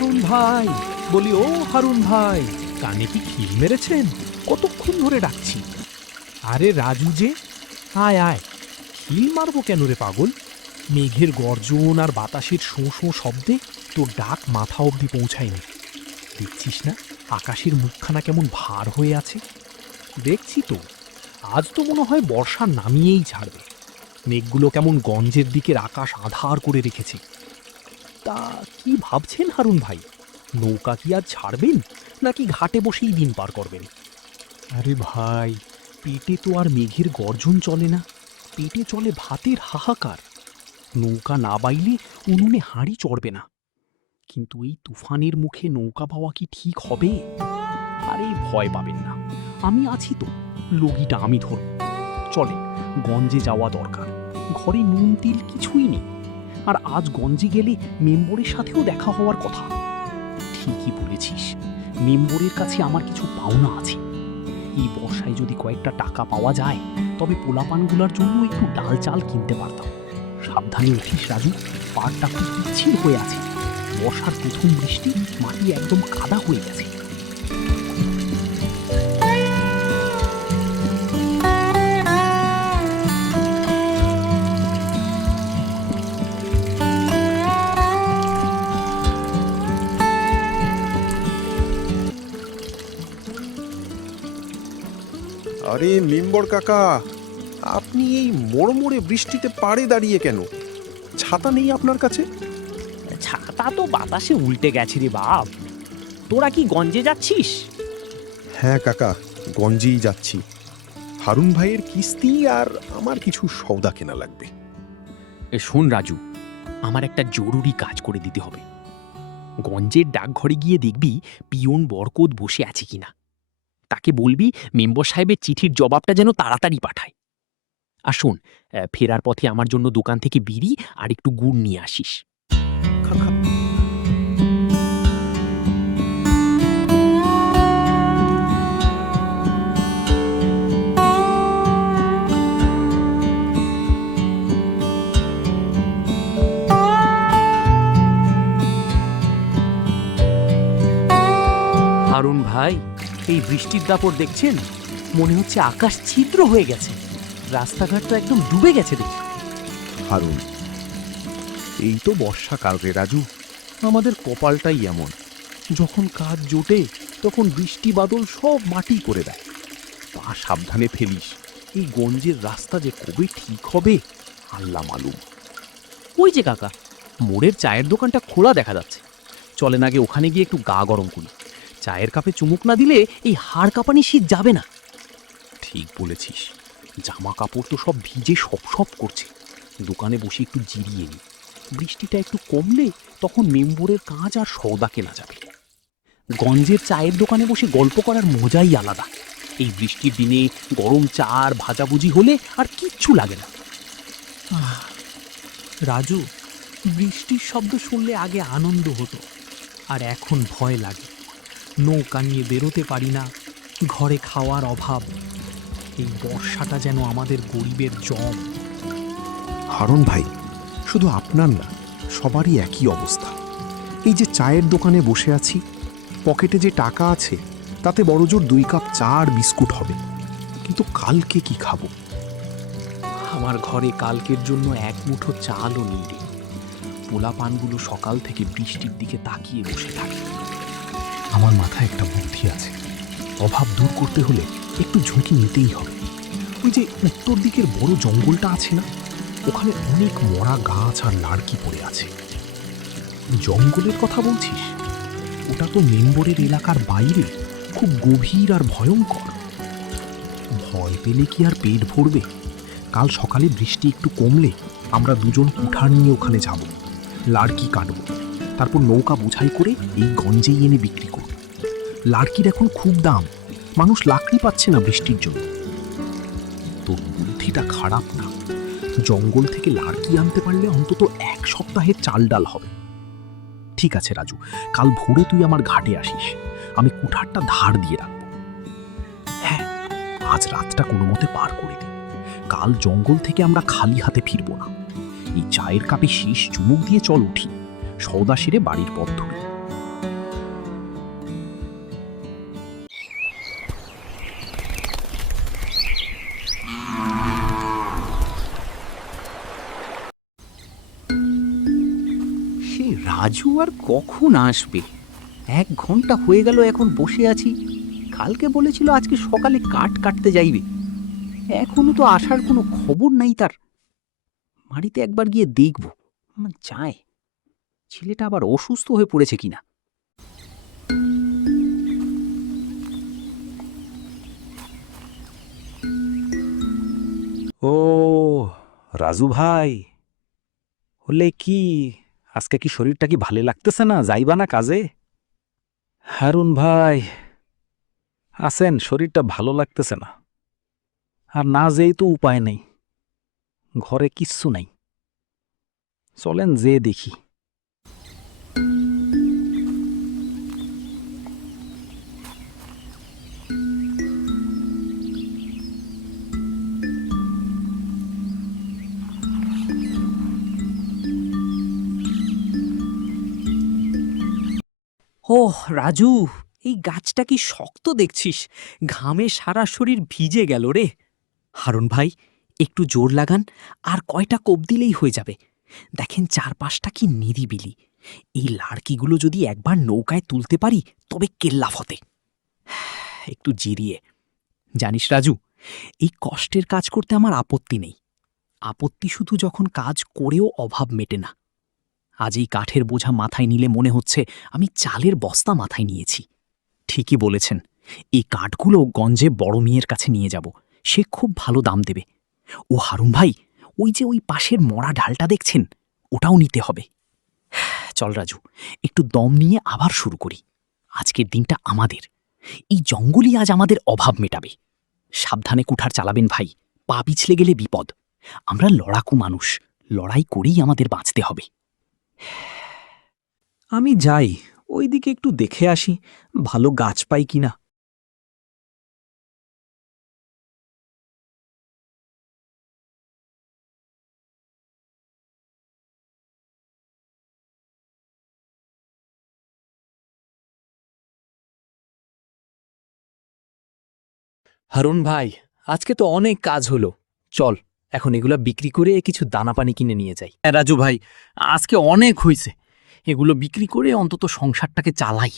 হারুন ভাই, বলি ও হারুন ভাই, কানে কি খিল মেরেছেন? কতক্ষণ ধরে ডাকছি। আরে রাজু যে, আয় আয়। খিল মারবো কেন রে পাগল? মেঘের গর্জন আর বাতাসের শোঁ শোঁ শব্দে তোর ডাক মাথা অবধি পৌঁছায়নি। দেখছিস না আকাশের মুখখানা কেমন ভার হয়ে আছে? দেখছি তো, আজ তো মনে হয় বর্ষা নামিয়েই ছাড়বে। মেঘগুলো কেমন গঞ্জের দিকের আকাশ আধার করে রেখেছে। তা কি ভাবছেন হারুন ভাই? নৌকা কি আজ ছাড়বেন, নাকি ঘাটে বসেই দিন পার করবেন? আরে ভাই, পেটে তো আর মেঘের গর্জন চলে না, পেটে চলে ভাতের হাহাকার। নৌকা না বাইলে উনুনে হাঁড়ি চড়বে না। কিন্তু এই তুফানের মুখে নৌকা পাওয়া কি ঠিক হবে? আরে ভয় পাবেন না, আমি আছি তো, লগিটা আমি ধরব। চলে, গঞ্জে যাওয়া দরকার। ঘরে নুন তিল কিছুই নেই। আর আজ গঞ্জে গেলে মেম্বরের সাথেও দেখা হওয়ার কথা। ঠিকই বলেছিস, মেম্বরের কাছে আমার কিছু পাওনা আছে। এই বর্ষায় যদি কয়েকটা টাকা পাওয়া যায়, তবে পোলাপানগুলার জন্য একটু ডাল চাল কিনতে পারতাম। সাবধানে উঠিস রাজু, পাড়টা খুব পিচ্ছিল হয়ে আছে। বর্ষার প্রথম বৃষ্টি, মাটি একদম কাদা হয়ে গেছে। আরে মেম্বর কাকা, আপনি এই মোড়মোড়ে বৃষ্টিতে পাড়ে দাঁড়িয়ে কেন? ছাতা নেই আপনার কাছে? ছাতা তো বাতাসে উল্টে গেছে রে বাপ। তোরা কি গঞ্জে যাচ্ছিস? হ্যাঁ কাকা, গঞ্জেই যাচ্ছি। হারুন ভাইয়ের কিস্তি আর আমার কিছু সওদা কেনা লাগবে। শোন রাজু, আমার একটা জরুরি কাজ করে দিতে হবে। গঞ্জের ডাকঘরে গিয়ে দেখবি পিয়ন বরকত বসে আছে কিনা। তাকে বলবি মেম্বর সাহেবের চিঠির জবাবটা যেন তাড়াতাড়ি পাঠায়। আর শোন, ফেরার পথে আমার জন্য দোকান থেকে বিড়ি আর একটু গুড় নিয়ে আসিস। খা, খা। হারুন ভাই, এই বৃষ্টির দাপট দেখছেন? মনে হচ্ছে আকাশ ছিদ্র হয়ে গেছে। রাস্তাঘাট তো একদম ডুবে গেছে দেখি। হারুন, এই তো বর্ষাকাল রে রাজু। আমাদের কপালটাই এমন, যখন কাজ জোটে তখন বৃষ্টি বাদল সব মাটি করে দেয়। পা সাবধানে ফেলিস, এই গঞ্জের রাস্তা যে কবে ঠিক হবে আল্লাহ মালুম। ওই যে কাকা, মোড়ের চায়ের দোকানটা খোলা দেখা যাচ্ছে। চলেন আগে ওখানে গিয়ে একটু গা গরম করি। চায়ের কাপে চুমুক না দিলে এই হাড় কাঁপানি শীত যাবে না। ঠিক বলেছিস, জামা কাপড় তো সব ভিজে সপ সপ করছে। দোকানে বসে একটু জিরিয়ে নি, বৃষ্টিটা একটু কমলে তখন মেম্বরের কাজ আর সওদা কেনা যাবে। গঞ্জের চায়ের দোকানে বসে গল্প করার মজাই আলাদা। এই বৃষ্টির দিনে গরম চা আর ভাজাভুজি হলে আর কিচ্ছু লাগে না। রাজু, বৃষ্টির শব্দ শুনলে আগে আনন্দ হতো, আর এখন ভয় লাগে। নৌকা নিয়ে বেরোতে পারি না, ঘরে খাওয়ার অভাব। এই বর্ষাটা যেন আমাদের গরিবের জম। হারুন ভাই, শুধু আপনার না, সবারই একই অবস্থা। এই যে চায়ের দোকানে বসে আছি, পকেটে যে টাকা আছে তাতে বড়জোর 2 কাপ চা আর বিস্কুট হবে, কিন্তু কালকে কি খাবো? আমার ঘরে কালকের জন্য এক মুঠো চালও নেই রে। পোলাপানগুলো সকাল থেকে বৃষ্টির দিকে তাকিয়ে বসে থাকে। আমার মাথায় একটা বুদ্ধি আছে, অভাব দূর করতে হলে একটু ঝুঁকি নিতেই হবে। ওই যে উত্তর দিকের বড় জঙ্গলটা আছে না, ওখানে অনেক মরা গাছ আর লাড়কি পড়ে আছে। জঙ্গলের কথা বলছিস? ওটা তো মেম্বরের এলাকার বাইরে, খুব গভীর আর ভয়ঙ্কর। ভয় পেলে কি আর পেট ভরবে? কাল সকালে বৃষ্টি একটু কমলে আমরা দুজন কুঠার নিয়ে ওখানে যাব, লাড়কি কাটব, তারপর নৌকা বোঝাই করে এই গঞ্জেই এনে বিক্রি করব। লাড়কির এখন খুব দাম, মানুষ লাকড়ি পাচ্ছে না বৃষ্টির জন্য। তোর বুদ্ধিটা খারাপ না, জঙ্গল থেকে লাড়কি আনতে পারলে অন্তত 1 সপ্তাহের চাল ডাল হবে। ঠিক আছে রাজু, কাল ভোরে তুই আমার ঘাটে আসিস, আমি কুঠারটা ধার দিয়ে রাখবো। হ্যাঁ, আজ রাতটা কোনো মতে পার করে দিই। কাল জঙ্গল থেকে আমরা খালি হাতে ফিরবো না। এই চায়ের কাপে শীষ চুমুক দিয়ে চল উঠি, সওদা সেরে বাড়ির পথ ধরি। রাজু আর কখন আসবে? 1 ঘন্টা হয়ে গেল এখন বসে আছি। কালকে বলেছিল আজকে সকালে কাঠ কাটতে যাইবে, এখনো তো আসার কোনো খবর নাই তার। বাড়িতে একবার গিয়ে দেখব আমার যায়, ছেলেটা আবার অসুস্থ হয়ে পড়েছে কিনা। ও রাজু ভাই, হলে কি আজকে কি শরীরটা কি ভালো লাগতেছে না? যাইবা না কাজে? হারুন ভাই আছেন, শরীরটা ভালো লাগতেছে না, আর না যেই তো উপায় নেই, ঘরে কিচ্ছু নাই, চলেন যে দেখি। ওহ রাজু, এই গাছটা কি শক্ত দেখছিস, ঘামে সারা শরীর ভিজে গেল রে। হারুন ভাই, একটু জোর লাগান, আর কয়টা কোপ দিলেই হয়ে যাবে। দেখেন চারপাশটা কি নিরিবিলি, এই লাড়কিগুলো যদি একবার নৌকায় তুলতে পারি তবে কেল্লা ফতে। একটু জিরিয়ে। জানিস রাজু, এই কষ্টের কাজ করতে আমার আপত্তি নেই, আপত্তি শুধু যখন কাজ করেও অভাব মেটে না। আজ এই কাঠের বোঝা মাথায় নিলে মনে হচ্ছে আমি চালের বস্তা মাথায় নিয়েছি। ঠিকই বলেছেন, এই কাঠগুলো গঞ্জে বড় মেয়ের কাছে নিয়ে যাব, সে খুব ভালো দাম দেবে। ও হারুন ভাই, ওই যে ওই পাশের মরা ঢালটা দেখছেন, ওটাও নিতে হবে। চল রাজু, একটু দম নিয়ে আবার শুরু করি। আজকের দিনটা আমাদের, এই জঙ্গলই আজ আমাদের অভাব মেটাবে। সাবধানে কুঠার চালাবেন ভাই, পা পিছলে গেলে বিপদ। আমরা লড়াকু মানুষ, লড়াই করেই আমাদের বাঁচতে হবে। আমি যাই, ওইদিকে একটু দেখে আসি ভালো গাছ পাই কিনা। হারুন ভাই, আজকে তো অনেক কাজ হলো, চল এখন এগুলা বিক্রি করে কিছু দানা পানি কিনে নিয়ে যাই। রাজু ভাই, আজকে অনেক হয়েছে, এগুলো বিক্রি করে অন্তত সংসারটাকে চালাই।